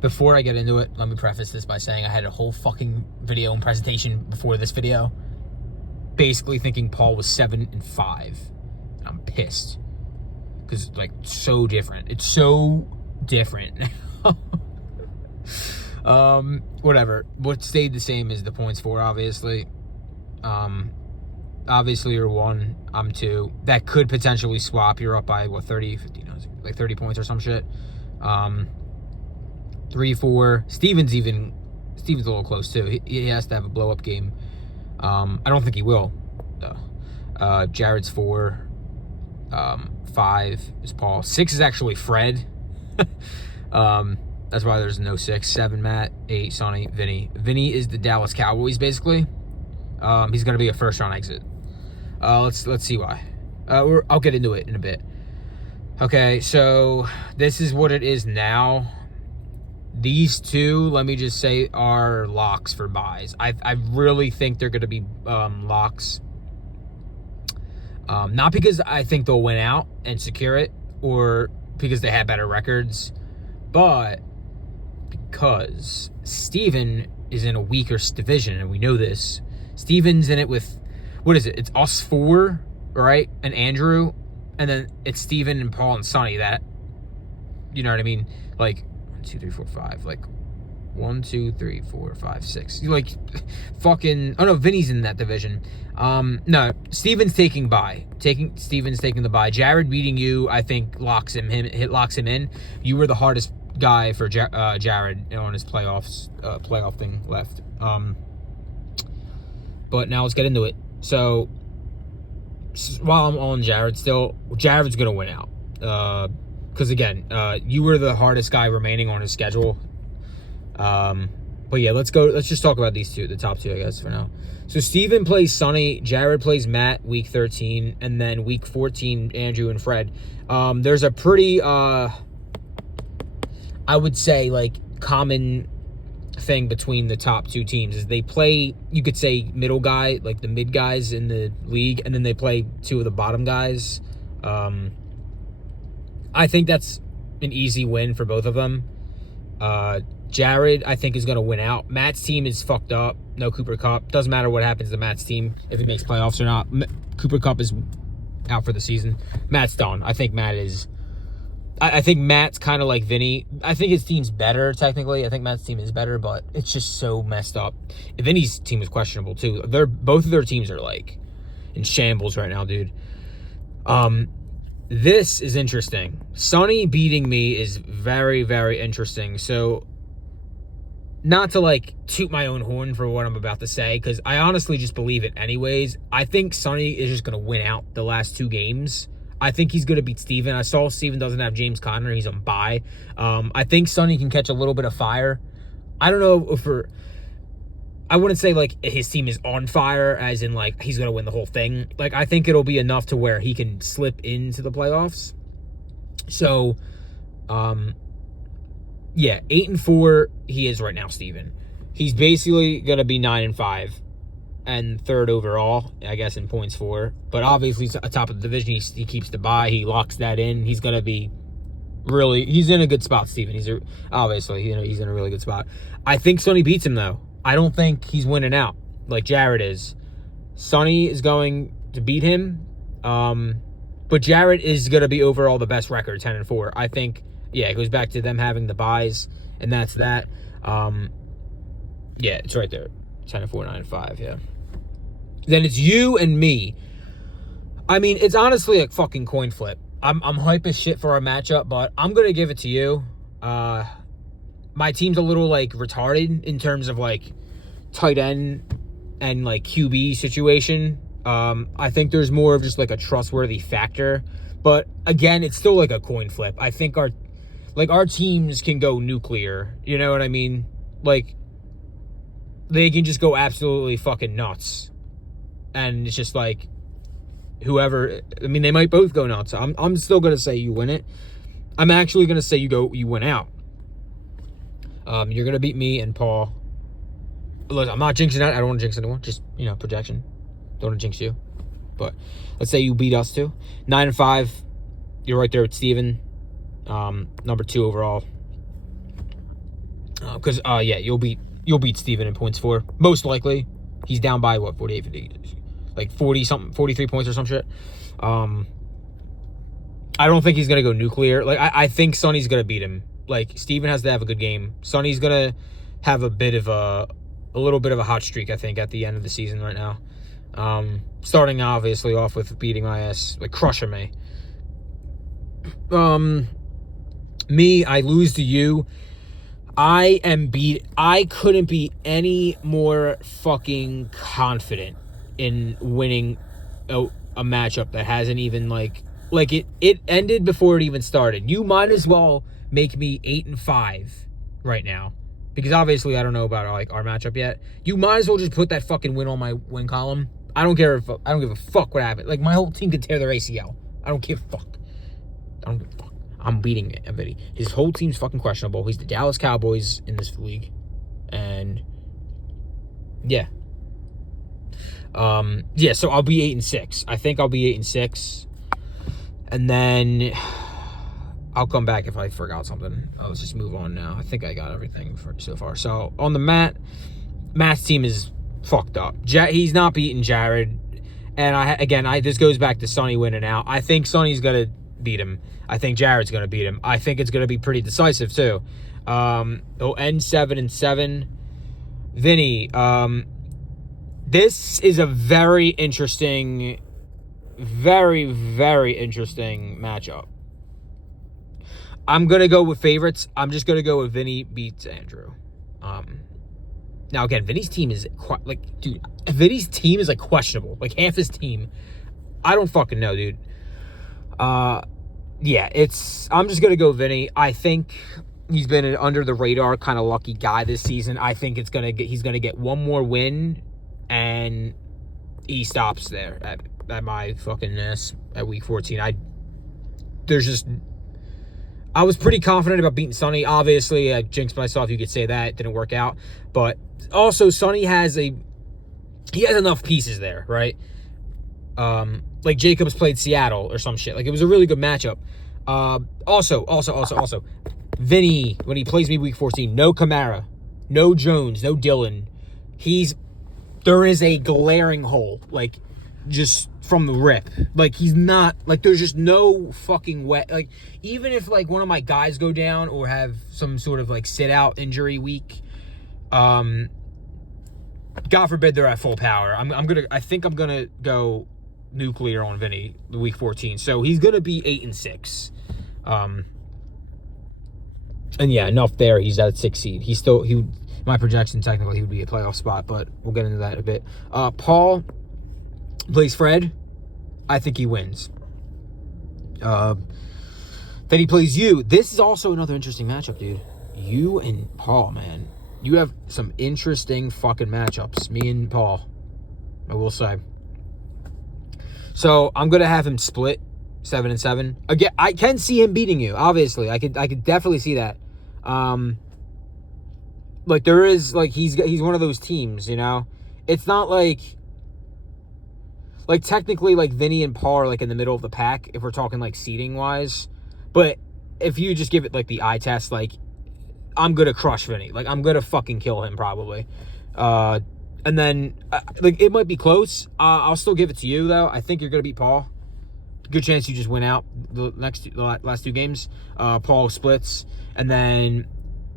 Before I get into it, let me preface this by saying I had a whole fucking video and presentation before this video, basically thinking Paul was 7-5. I'm pissed because like so different. It's so different. Whatever. What stayed the same is the points for, obviously. Obviously you're 1, I'm 2. That could potentially swap. You're up by what, 30, 50, no, like 30 points or some shit. 3, 4. Steven's a little close too. He has to have a blow up game. I don't think he will though. Jared's 4. 5 is Paul. 6 is actually Fred. That's why there's no 6. 7, Matt. 8, Sonny. Vinny. Vinny is the Dallas Cowboys, basically. He's going to be a first-round exit. Let's see why. I'll get into it in a bit. Okay, so this is what it is now. These two, let me just say, are locks for buys. I really think they're going to be locks. Not because I think they'll win out and secure it, or because they have better records, but because Steven is in a weaker division, and we know this. Steven's in it with, what is it? It's us 4, right? And Andrew, and then it's Steven and Paul and Sonny. That, you know what I mean? Like 1, 2, 3, 4, 5. Like 1, 2, 3, 4, 5, 6. You like fucking. Oh no, Vinny's in that division. No, Steven's taking the bye. Jared beating you, I think, locks him in. You were the hardest guy for Jared on his playoff thing left. But now let's get into it. So while I'm on Jared still, Jared's gonna win out. Because again, you were the hardest guy remaining on his schedule. But yeah, let's just talk about these two, the top two, I guess, for now. So Steven plays Sonny, Jared plays Matt week 13, and then week 14, Andrew and Fred. There's a pretty, I would say, like, common thing between the top two teams is they play, you could say, middle guy, like the mid guys in the league, and then they play 2 of the bottom guys. I think that's an easy win for both of them. Jared, I think, is going to win out. Matt's team is fucked up. No Cooper Kupp. Doesn't matter what happens to Matt's team, if he makes playoffs or not. Cooper Kupp is out for the season. Matt's done. I think Matt is... I think Matt's kind of like Vinny. I think his team's better, technically. I think Matt's team is better, but it's just so messed up. Vinny's team is questionable, too. Both of their teams are, like, in shambles right now, dude. This is interesting. Sonny beating me is very, very interesting. So, not to, like, toot my own horn for what I'm about to say, because I honestly just believe it anyways. I think Sonny is just going to win out the last 2 games. I think he's going to beat Steven. I saw Steven doesn't have James Conner. He's on bye. I think Sonny can catch a little bit of fire. I don't know if I wouldn't say, like, his team is on fire, as in, like, he's going to win the whole thing. Like, I think it'll be enough to where he can slip into the playoffs. So, yeah, 8-4, he is right now, Steven. He's basically going to be 9-5 and 3rd overall, I guess, in points for. But obviously, atop of the division, he keeps the bye. He locks that in. He's going to be really... He's in a good spot, Steven. Obviously, you know, he's in a really good spot. I think Sonny beats him, though. I don't think he's winning out like Jared is. Sonny is going to beat him. But Jared is going to be overall the best record, 10-4. I think, yeah, it goes back to them having the buys, and that's that. Yeah, it's right there. 10-4, 9-5, yeah. Then it's you and me. I mean, it's honestly a fucking coin flip. I'm hype as shit for our matchup, but I'm going to give it to you. My team's a little, like, retarded in terms of, like, tight end and, like, QB situation. I think there's more of just, like, a trustworthy factor. But, again, it's still, like, a coin flip. I think our teams can go nuclear. You know what I mean? Like, they can just go absolutely fucking nuts. And it's just, like, whoever... I mean, they might both go nuts. I'm still going to say you win it. I'm actually going to say you win out. You're going to beat me and Paul. Look, I'm not jinxing that. I don't want to jinx anyone. Just, you know, projection. Don't want to jinx you. But let's say you beat us too. 9-5. You're right there with Steven. Number 2 overall. Because yeah, you'll beat Steven in points for most likely. He's down by what 48, 50, like 40 something, 43 points or some shit. I don't think he's gonna go nuclear. Like I think Sonny's gonna beat him. Like Steven has to have a good game. Sonny's gonna have a little bit of a hot streak, I think, at the end of the season right now. Starting obviously off with beating my ass, like crushing me. Me, I lose to you. I couldn't be any more fucking confident in winning a matchup that hasn't even like it ended before it even started. You might as well make me 8-5 right now. Because obviously I don't know about like our matchup yet. You might as well just put that fucking win on my win column. I don't give a fuck what happened. Like my whole team could tear their ACL. I don't give a fuck. I don't give a fuck. I'm beating everybody. His whole team's fucking questionable. He's the Dallas Cowboys in this league. And yeah. Yeah, so I'll be 8-6. I think I'll be 8-6. And then I'll come back if I forgot something. Let's just move on now. I think I got everything so far. So on the Matt's team is fucked up. He's not beating Jared. And this goes back to Sonny winning out. I think Sonny's gonna beat him. I think Jared's gonna beat him. I think it's gonna be pretty decisive too. He'll end 7-7. Vinny, this is a very interesting matchup. I'm going to go with favorites. I'm just going to go with Vinny beats Andrew. Now, again, Vinny's team is Vinny's team is like questionable. Like half his team. I don't fucking know, dude. Yeah, I'm just going to go Vinny. I think he's been an under the radar kind of lucky guy this season. I think he's going to get one more win and he stops there at my fucking ass at week 14. I was pretty confident about beating Sonny. Obviously, I jinxed myself. You could say that. It didn't work out. But also, Sonny has enough pieces there, right? Like Jacobs played Seattle or some shit. Like, it was a really good matchup. Also, Vinny, when he plays me week 14, no Kamara, no Jones, no Dillon. There is a glaring hole. Like, just from the rip. Like, he's not, like, there's just no fucking wet. Like, even if, like, one of my guys go down or have some sort of, like, sit-out injury week, God forbid they're at full power. I think I'm gonna go nuclear on Vinny the week 14. So, he's gonna be 8-6. And yeah, enough there. He's at 6 seed. My projection, technically, he would be a playoff spot, but we'll get into that in a bit. Paul plays Fred. I think he wins. Then he plays you. This is also another interesting matchup, dude. You and Paul, man. You have some interesting fucking matchups. Me and Paul, I will say. So I'm gonna have him split 7-7. Again, I can see him beating you. Obviously, I could definitely see that. Like there is like he's one of those teams, you know. It's not like technically like Vinny and Paul are like in the middle of the pack if we're talking like seeding wise, but if you just give it like the eye test, like I'm gonna crush Vinny, like I'm gonna fucking kill him probably, and then like it might be close. I'll still give it to you though. I think you're gonna beat Paul. Good chance you just win out the last two games. Paul splits, and then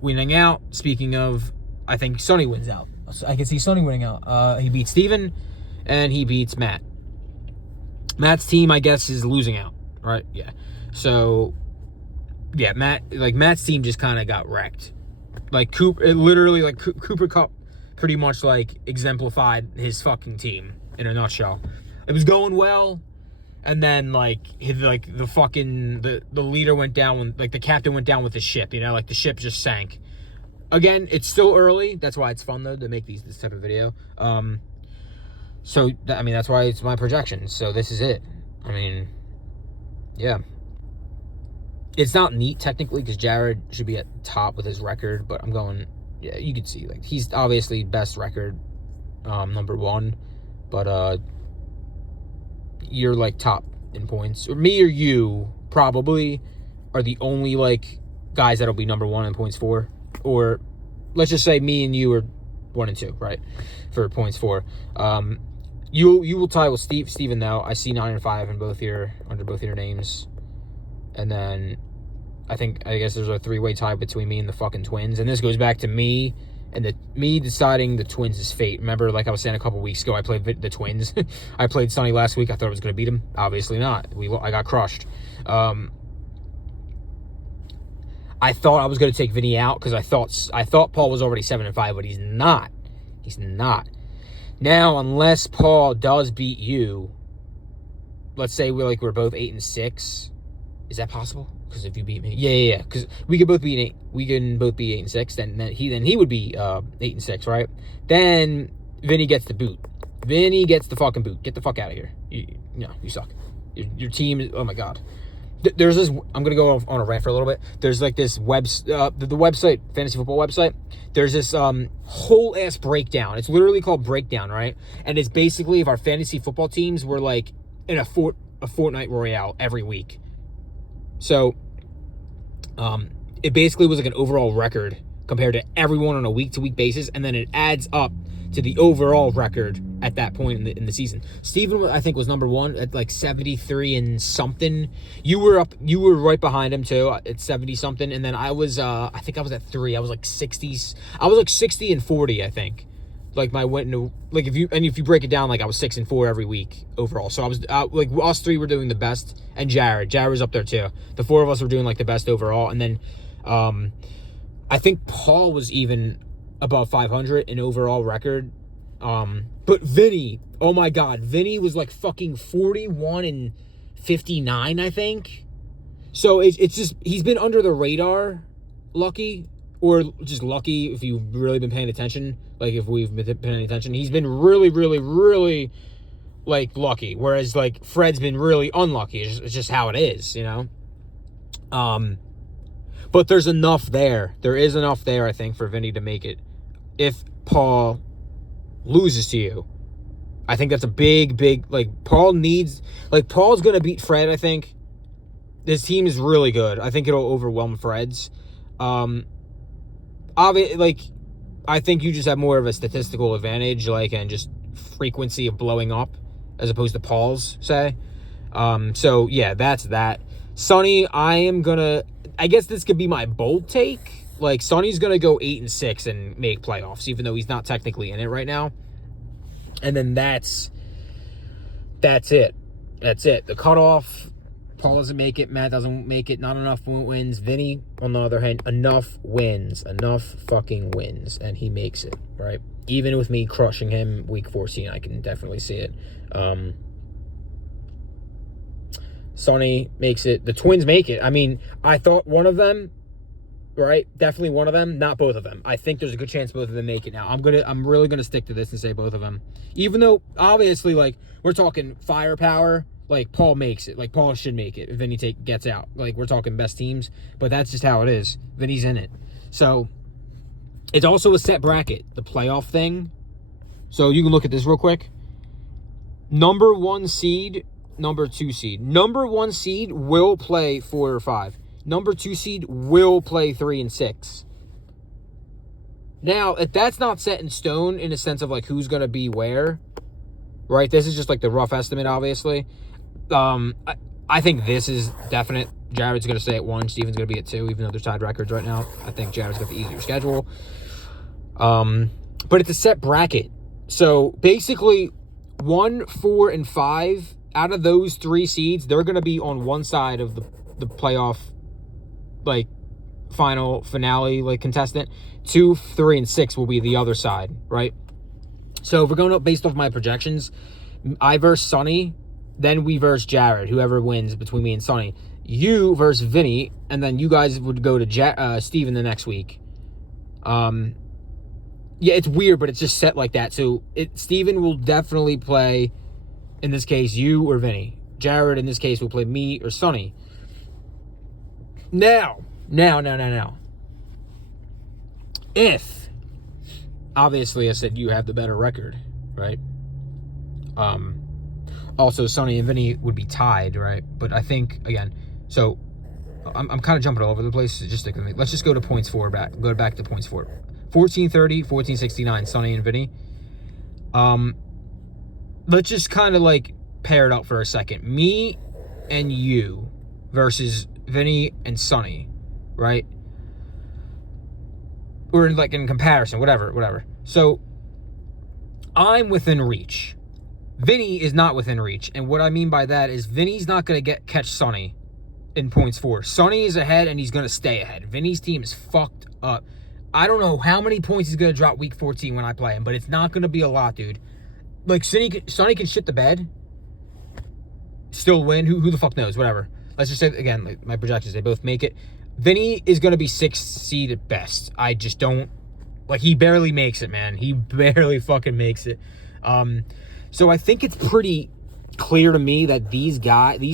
winning out. Speaking of, I think Sonny wins out. I can see Sonny winning out. He beats Steven, and he beats Matt. Matt's team, I guess, is losing out, right? Yeah. So, yeah, Matt's team just kind of got wrecked. Like Cooper Kupp pretty much like exemplified his fucking team in a nutshell. It was going well, and then the leader went down when the captain went down with the ship. You know, like the ship just sank. Again, it's still early. That's why it's fun though to make this type of video. So, that's why it's my projection. So, this is it. I mean, yeah. It's not neat, technically, because Jared should be at the top with his record. But I'm going, yeah, you can see. Like, he's obviously best record, number one. But, you're, like, top in points. Or me or you, probably, are the only, like, guys that'll be number one in points for. Or let's just say me and you are 1 and 2, right? For points for. You will tie with Steven now. I see 9 and 5 in under both your names. And then I guess there's a 3-way tie between me and the fucking Twins. And this goes back to me and me deciding the Twins is fate. Remember, like I was saying a couple weeks ago, I played the Twins. I played Sonny last week. I thought I was going to beat him. Obviously not. I got crushed. I thought I was going to take Vinny out because I thought Paul was already 7 and 5, but he's not. He's not. Now, unless Paul does beat you, let's say we're both 8 and 6. Is that possible? Because if you beat me, yeah. Because we could both be 8. We can both be 8 and 6. Then he would be 8 and 6, right? Then Vinny gets the boot. Vinny gets the fucking boot. Get the fuck out of here. You suck. Your team is, oh my god. There's this. I'm gonna go on a rant for a little bit. There's like this the website, fantasy football website. There's this whole ass breakdown. It's literally called Breakdown, right? And it's basically if our fantasy football teams were like in a Fortnite Royale every week. So, it basically was like an overall record compared to everyone on a week-to-week basis, and then it adds up to the overall record at that point in the season. Steven, I think, was number 1 at like 73 and something. You were right behind him too at 70 something, and then I think I was at 3. I was like 60s. I was like 60 and 40, I think. Like my win, like if you break it down, like I was 6 and 4 every week overall. So I was like us 3 were doing the best, and Jared was up there too. The 4 of us were doing like the best overall, and then I think Paul was even above 500 in overall record. But Vinny, oh my god, Vinny was like fucking 41 and 59, I think. So it's just he's been under the radar, lucky. Or just lucky if you've really been paying attention. Like, if we've been paying attention. He's been really, really, really, like, lucky. Whereas, like, Fred's been really unlucky. It's just how it is, you know? But there's enough there. There is enough there, I think, for Vinny to make it. If Paul loses to you. I think that's a big, like, Paul's going to beat Fred, I think. This team is really good. I think it'll overwhelm Fred's. I think you just have more of a statistical advantage, like, and just frequency of blowing up as opposed to Paul's, say. So, yeah, that's that. Sonny, I guess this could be my bold take. Like, Sonny's going to go 8 and 6 and make playoffs, even though he's not technically in it right now. And then that's it. That's it. The cutoff, Paul doesn't make it. Matt doesn't make it. Not enough wins. Vinny, on the other hand, enough wins. Enough fucking wins. And he makes it, right? Even with me crushing him week 14, I can definitely see it. Sonny makes it. The Twins make it. I mean, I thought one of them, right? Definitely one of them, not both of them. I think there's a good chance both of them make it now. I'm really gonna stick to this and say both of them. Even though, obviously, like, we're talking firepower. Like, Paul makes it. Like, Paul should make it if Vinny gets out. Like, we're talking best teams. But that's just how it is. Vinny's in it. So, it's also a set bracket. The playoff thing. So, you can look at this real quick. Number 1 seed, number 2 seed. Number 1 seed will play 4 or 5. Number 2 seed will play 3 and 6. Now, if that's not set in stone in a sense of, like, who's going to be where, right? This is just, like, the rough estimate, obviously. I think this is definite. Jared's going to stay at 1. Steven's going to be at 2, even though they're tied records right now. I think Jared's got the easier schedule. But it's a set bracket. So, basically, 1, 4, and 5, out of those 3 seeds, they're going to be on one side of the playoff, like, finale, like, contestant. 2, 3, and 6 will be the other side, right? So, if we're going up based off my projections, I versus Sonny, then we versus Jared, whoever wins between me and Sonny. You versus Vinny, and then you guys would go to Steven the next week. Yeah, it's weird, but it's just set like that. So, Steven will definitely play, in this case, you or Vinny. Jared, in this case, will play me or Sonny. Now. If, obviously, I said you have the better record, right? Also, Sonny and Vinny would be tied, right? But I think, again, so I'm kind of jumping all over the place. Let's just go to points for. Go back to points for 1430, 1469, Sonny and Vinny. Let's just kind of like pair it up for a second. Me and you versus Vinny and Sonny, right? Or like in comparison, whatever. So I'm within reach. Vinny is not within reach. And what I mean by that is Vinny's not going to catch Sonny in points for. Sonny is ahead and he's going to stay ahead. Vinny's team is fucked up. I don't know how many points he's going to drop week 14 when I play him, but it's not going to be a lot, dude. Like, Sonny can shit the bed, still win. Who the fuck knows? Whatever. Let's just say, again, like my projections, they both make it. Vinny is going to be 6th seed at best. I just don't... Like, he barely makes it, man. He barely fucking makes it. So I think it's pretty clear to me that these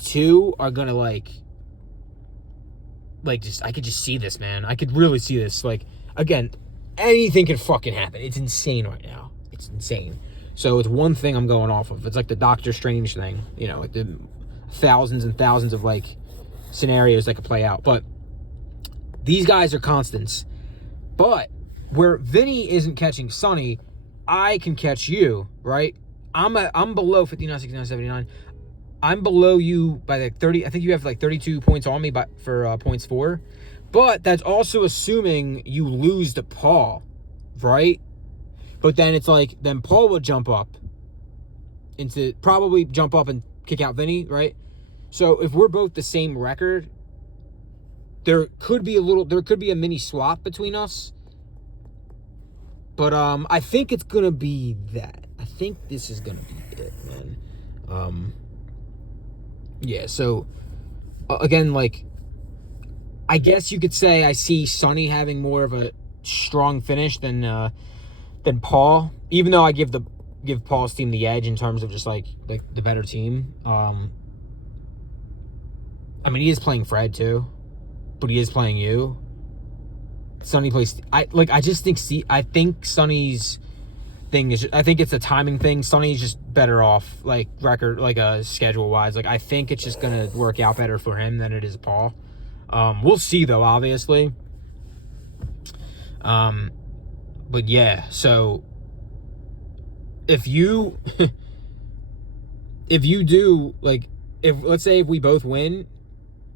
two are going to, like, just... I could just see this, man. I could really see this. Like, again, anything can fucking happen. It's insane right now. It's insane. So it's one thing I'm going off of. It's like the Doctor Strange thing. You know, like the thousands and thousands of, like, scenarios that could play out. But these guys are constants. But where Vinny isn't catching Sonny, I can catch you, right? I'm below 59, 69, 79. I'm below you by like 30. I think you have like 32 points on me for points for. But that's also assuming you lose to Paul, right? But then it's like, then Paul would probably jump up and kick out Vinny, right? So if we're both the same record, there could be a mini swap between us. But I think it's gonna be that. I think this is gonna be it, man. Yeah. So again, like, I guess you could say I see Sonny having more of a strong finish than Paul, even though I give Paul's team the edge in terms of just like the better team. I mean, he is playing Fred too, but he is playing you. Sonny plays. I think Sonny's thing is. I think it's a timing thing. Sonny's just better off, like record, like schedule wise. Like, I think it's just gonna work out better for him than it is Paul. We'll see though, obviously. But yeah, so if you do, like, let's say if we both win,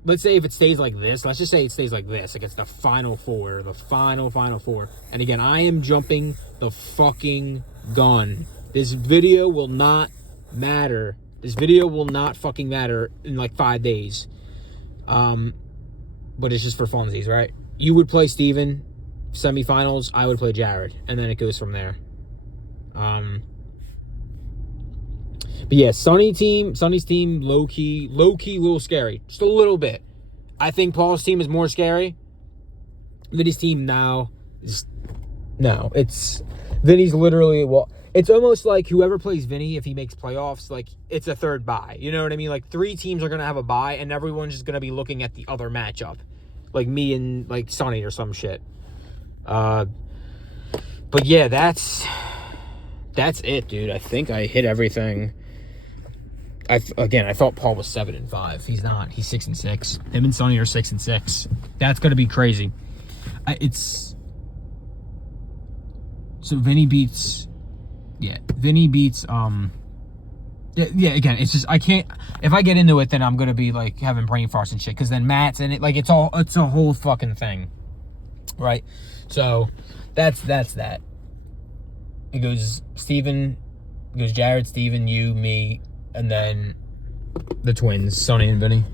let's say if it stays like this, let's just say it stays like this, like it's the final four. And again, I am jumping the fucking gun. This video will not matter. This video will not fucking matter in like 5 days. But it's just for funsies, right? You would play Steven. Semifinals, I would play Jared, and then it goes from there. But yeah, Sonny's team, low key, a little scary, just a little bit. I think Paul's team is more scary. Vinny's team now is it's Vinny's literally, well, it's almost like whoever plays Vinny, if he makes playoffs, like it's a third bye. You know what I mean? Like 3 teams are gonna have a bye, and everyone's just gonna be looking at the other matchup, like me and like Sonny or some shit. But yeah, that's it, dude. I think I hit everything. I thought Paul was 7-5. He's not. He's 6-6. Him and Sonny are 6-6. That's gonna be crazy. So Vinny beats. Yeah, Vinny beats. Yeah. Again, it's just I can't. If I get into it, then I'm gonna be like having brain farts and shit. Because then Matt's in it. Like it's a whole fucking thing, right? So that's that. It goes Jared, Steven, you, me, and then the twins, Sonny and Vinny.